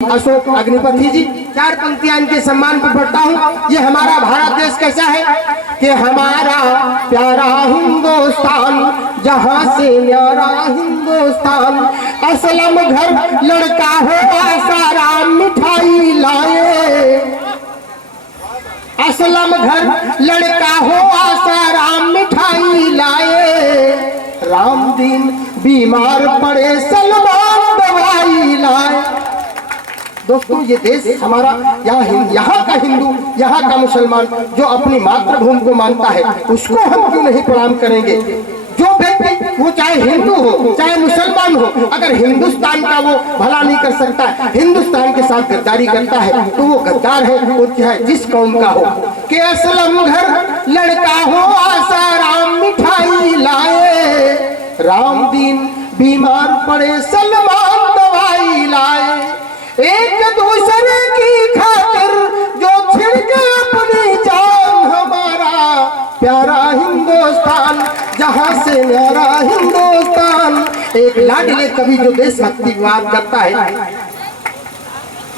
अशोक अग्निपति जी, 4 पंक्तियां इनके सम्मान पर पढ़ता हूँ। ये हमारा भारत देश कैसा है कि हमारा प्यारा हिंदुस्तान, जहाँ से न्यारा हिंदुस्तान, असलम घर लड़का हो आसाराम मिठाई लाए, असलम घर लड़का हो आसाराम मिठाई लाए, राम दिन बीमार पड़े सलमान दवाई लाए। दोस्तों, ये देश हमारा, यहाँ का हिंदू, यहाँ का मुसलमान जो अपनी मातृभूमि को मानता है, उसको हम क्यों नहीं प्रणाम करेंगे? जो व्यक्ति, वो चाहे हिंदू हो चाहे मुसलमान हो, अगर हिंदुस्तान का वो भला नहीं कर सकता है, हिंदुस्तान के साथ गद्दारी करता है, तो वो गद्दार है। वो चाहे जिस कौम का हो, कि असलम घर लड़का हो आसाराम मिठाई लाए, राम दिन बीमार पड़े सलमान दवाई लाए, एक दूसरे की खातिर जो छिड़के अपनी जान, हमारा प्यारा हिंदुस्तान, जहाँ से न्यारा हिंदुस्तान। एक लाडले कवि जो देशभक्ति की बात करता है,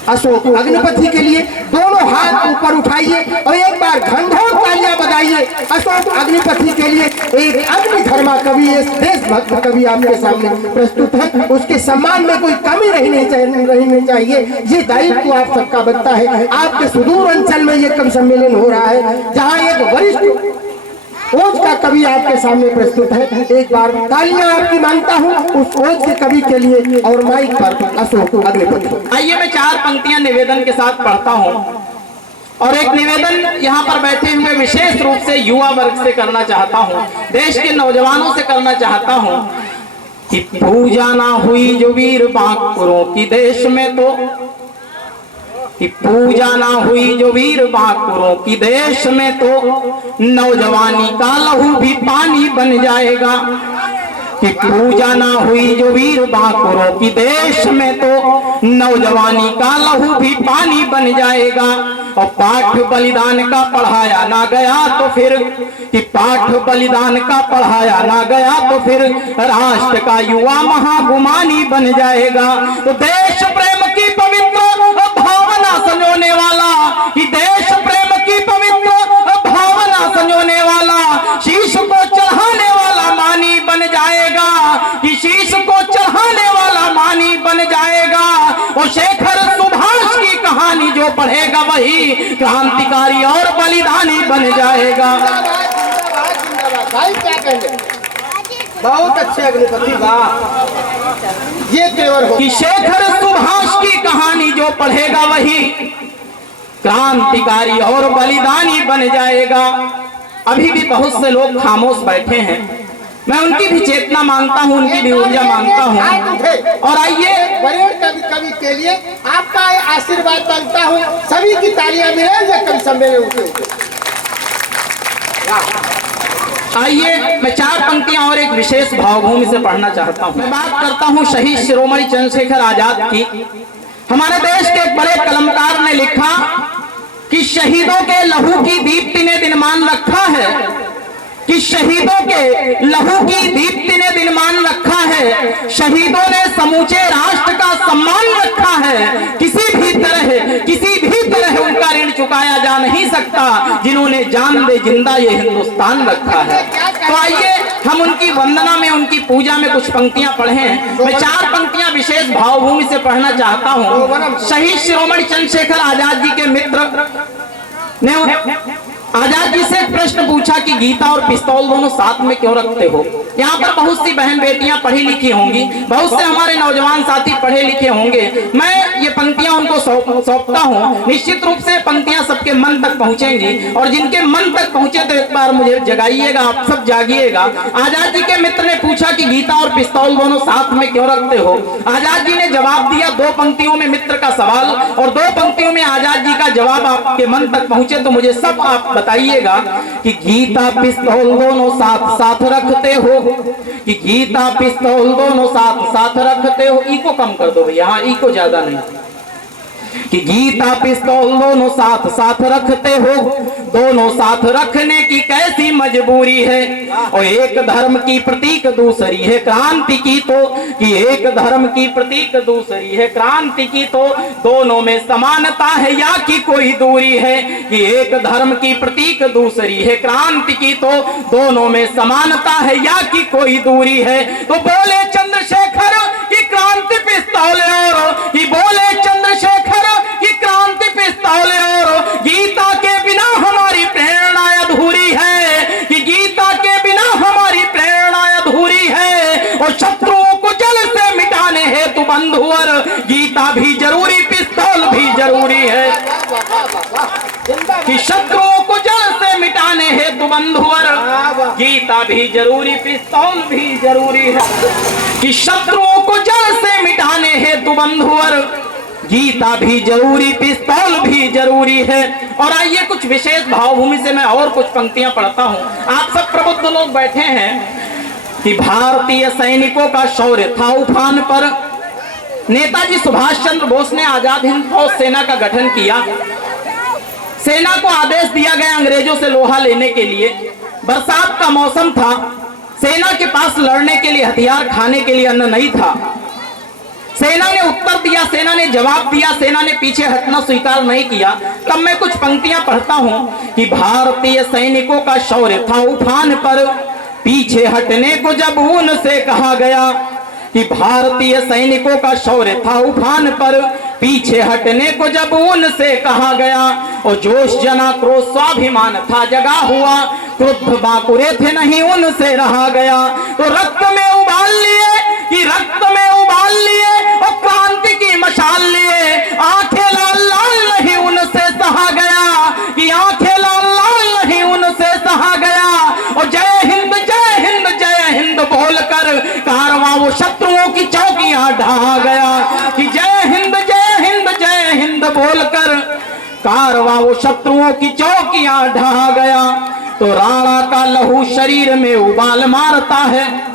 अशोक अग्निपति के लिए दोनों हाथ ऊपर उठाइए और एक बार घनघोर तालियां बजाइए। अशोक अग्निपति के लिए एक अग्निधर्मा कवि, देशभक्त कवि आपके सामने प्रस्तुत है। उसके सम्मान में कोई कमी रहनी चाहिए। ये दायित्व आप सबका बनता है। आपके सुदूर अंचल में ये कवि सम्मेलन हो रहा है, जहाँ एक वरिष्ठ ओज का कवि आपके सामने प्रस्तुत है। एक बार तालियां आपकी मांगता हूं उस ओज के कवि के लिए। और माइक पर अशोक अग्निपति। आइए, मैं 4 पंक्तियां निवेदन के साथ पढ़ता हूं, और एक निवेदन यहाँ पर बैठे हुए विशेष रूप से युवा वर्ग से करना चाहता हूं, देश के नौजवानों से करना चाहता हूं कि पूजा ना हुई जो वीर बांकुरों की देश में, तो कि पूजा ना हुई जो वीर बांकुरों की देश में, तो नौजवानी का लहू भी पानी बन जाएगा। कि पूजा ना हुई जो वीर बांकुरों की देश में, तो नौजवानी का लहू भी पानी बन जाएगा। और पाठ बलिदान का पढ़ाया ना गया तो फिर, कि पाठ बलिदान का पढ़ाया ना गया तो फिर राष्ट्र का युवा महागुमानी बन जाएगा। तो देश प्रेम की पवित्र भावना संजोने वाला, कि देश प्रेम की पवित्र भावना संजोने वाला, शीश को चढ़ाने वाला मानी बन जाएगा। कि शीश को चढ़ाने वाला मानी बन जाएगा। और शेखर सुभाष की कहानी जो पढ़ेगा वही क्रांतिकारी और बलिदानी बन जाएगा। भाई क्या कहेंगे? बहुत अच्छे अग्निपति, वाह, ये तेवर हो। कि शेखर सुभाष की कहानी जो पढ़ेगा वही क्रांतिकारी और बलिदानी बन जाएगा। अभी भी बहुत से लोग खामोश बैठे हैं, मैं उनकी भी चेतना मांगता हूं, उनकी भी ऊर्जा मांगता हूं। और आइए, वरिष्ठ कवि के लिए आपका आशीर्वाद मांगता हूं। सभी की तालियां मिले ये कवि सम्मेलन उठे। आइए, मैं 4 पंक्तियां और एक विशेष भावभूमि से पढ़ना चाहता हूं। मैं बात करता हूं शहीद शिरोमणि चंद्रशेखर आजाद की। हमारे देश के एक बड़े कलमकार ने लिखा कि शहीदों के लहू की दीप्ति ने दिन मान रखा है, कि शहीदों के लहू की दीप्ति ने दिन मान रखा है, शहीदों ने समूचे राष्ट्र का सम्मान रखा है। किसी भी तरह उनका ऋण चुकाया जा नहीं सकता, जिन्होंने जान दे जिंदा ये हिंदुस्तान रखा है। तो आइए, हम उनकी वंदना में, उनकी पूजा में कुछ पंक्तियां पढ़ें। मैं 4 पंक्तियां विशेष भावभूमि से पढ़ना चाहता हूं। शहीद शिरोमणि चंद्रशेखर आजाद जी के मित्र ने आजाद जी से एक प्रश्न पूछा कि गीता और पिस्तौल दोनों साथ में क्यों रखते हो? यहाँ पर बहुत सी बहन बेटियां पढ़ी लिखी होंगी, बहुत से हमारे नौजवान साथी पढ़े लिखे होंगे। मैं ये पंक्तियां उनको सौंपता हूँ। निश्चित रूप से पंक्तियां सबके मन तक पहुंचेंगी, और जिनके मन तक पहुंचे तो एक बार मुझे जगाइएगा, आप सब जागिएगा। आजाद जी के मित्र ने पूछा कि गीता और पिस्तौल दोनों साथ में क्यों रखते हो? आजाद जी ने जवाब दिया। 2 पंक्तियों में मित्र का सवाल और 2 पंक्तियों में आजाद जी का जवाब आपके मन तक पहुंचे तो मुझे सब आप बताइएगा कि गीता पिस्तौल दोनों साथ साथ रखते हो, कि गीता पिस्तौल दोनों साथ साथ रखते हो। ई को कम कर दो भैया, हाँ, ई को ज्यादा नहीं। कि गीता पिस्तौल दोनों साथ साथ रखते हो, दोनों साथ रखने की कैसी मजबूरी है। और एक धर्म की प्रतीक दूसरी है क्रांति की तो, कि एक धर्म की प्रतीक दूसरी है क्रांति की तो, दोनों में समानता है या कि कोई दूरी है। कि एक धर्म की प्रतीक दूसरी है क्रांति की तो, दोनों में समानता है या कि कोई दूरी है। तो बोले चंद्रशेखर कि क्रांति पिस्तौल और, कि बोले चंद्रशेखर कि क्रांति पिस्तौल और, गीता के बिना हमारी प्रेरणा अधूरी है। कि गीता के बिना हमारी प्रेरणा अधूरी है। और शत्रुओं को जल से मिटाने हेतु बंधुवर, गीता भी जरूरी पिस्तौल भी जरूरी है। कि शत्रुओं को जल से मिटाने हेतु बंधुवर, गीता भी जरूरी पिस्तौल भी जरूरी है। कि शत्रुओं को जल से मिटाने हेतु बंधुवर, गीता भी जरूरी पिस्तौल भी जरूरी है। और आइए कुछ विशेष भावभूमि से मैं और कुछ पंक्तियां पढ़ता हूं। आप सब प्रबुद्ध लोग बैठे हैं। कि भारतीय सैनिकों का शौर्य था उफान पर, नेताजी सुभाष चंद्र बोस ने आजाद हिंद फौज सेना का गठन किया। सेना को आदेश दिया गया अंग्रेजों से लोहा लेने के लिए। बरसात का मौसम था, सेना के पास लड़ने के लिए हथियार, खाने के लिए अन्न नहीं था। सेना ने उत्तर दिया, सेना ने जवाब दिया, सेना ने पीछे हटना स्वीकार नहीं किया। तब मैं कुछ पंक्तियां पढ़ता हूं। कि भारतीय सैनिकों का शौर्य था उफान पर, पीछे हटने को जब उनसे कहा गया। कि भारतीय सैनिकों का शौर्य था उफान पर, पीछे हटने को जब उनसे कहा गया। और जोश जना क्रोध स्वाभिमान था जगा हुआ, क्रुद्ध बाकुरे थे नहीं उनसे रहा गया। तो रक्त में उबाल लिए, कि रक्त में उबाल लिए, और क्रांति की मशाल लिए। आंखें लाल लाल नहीं उनसे सहा गया, कि आंखें लाल लाल नहीं उनसे सहा गया। और जय हिंद जय हिंद जय हिंद बोलकर कारवां वो शत्रुओं की चौकियां ढहा गया। कि जय हिंद जय हिंद जय हिंद बोलकर कारवां वो शत्रुओं की चौकियां ढहा गया। तो राणा का लहू शरीर में उबाल मारता है।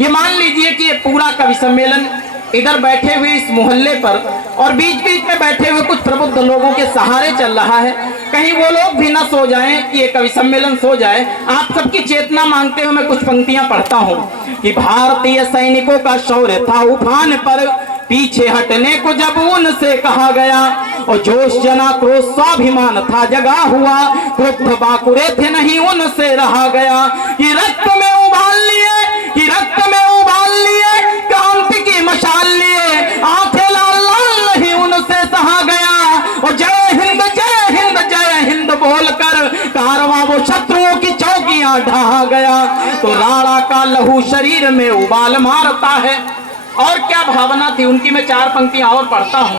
ये मान लीजिए कि ये पूरा कवि सम्मेलन इधर बैठे हुए इस मोहल्ले पर और बीच बीच में बैठे हुए कुछ प्रबुद्ध लोगों के सहारे चल रहा है। कहीं वो लोग भी ना सो जाएं, कि ये कवि सम्मेलन सो जाए। आप सबकी चेतना मांगते हुए मैं कुछ पंक्तियां पढ़ता हूं। कि भारतीय सैनिकों का शौर्य था उफान पर, पीछे हटने को जब उनसे कहा गया। और जोश जना क्रोध स्वाभिमान था जगा हुआ, क्रुद्ध बाकुरे थे नहीं उनसे रहा गया। कि रक्त में उबाल लिए, कि रक्त में उबाल लिए, क्रांति की मशाल लिए। आंखें लाल लाल नहीं उनसे सहा गया। और जय हिंद जय हिंद बोलकर कारवां वो शत्रुओं की चौकियां ढहा गया। तो राणा का लहू शरीर में उबाल मारता है। और क्या भावना थी उनकी, मैं चार पंक्तियां और पढ़ता हूं।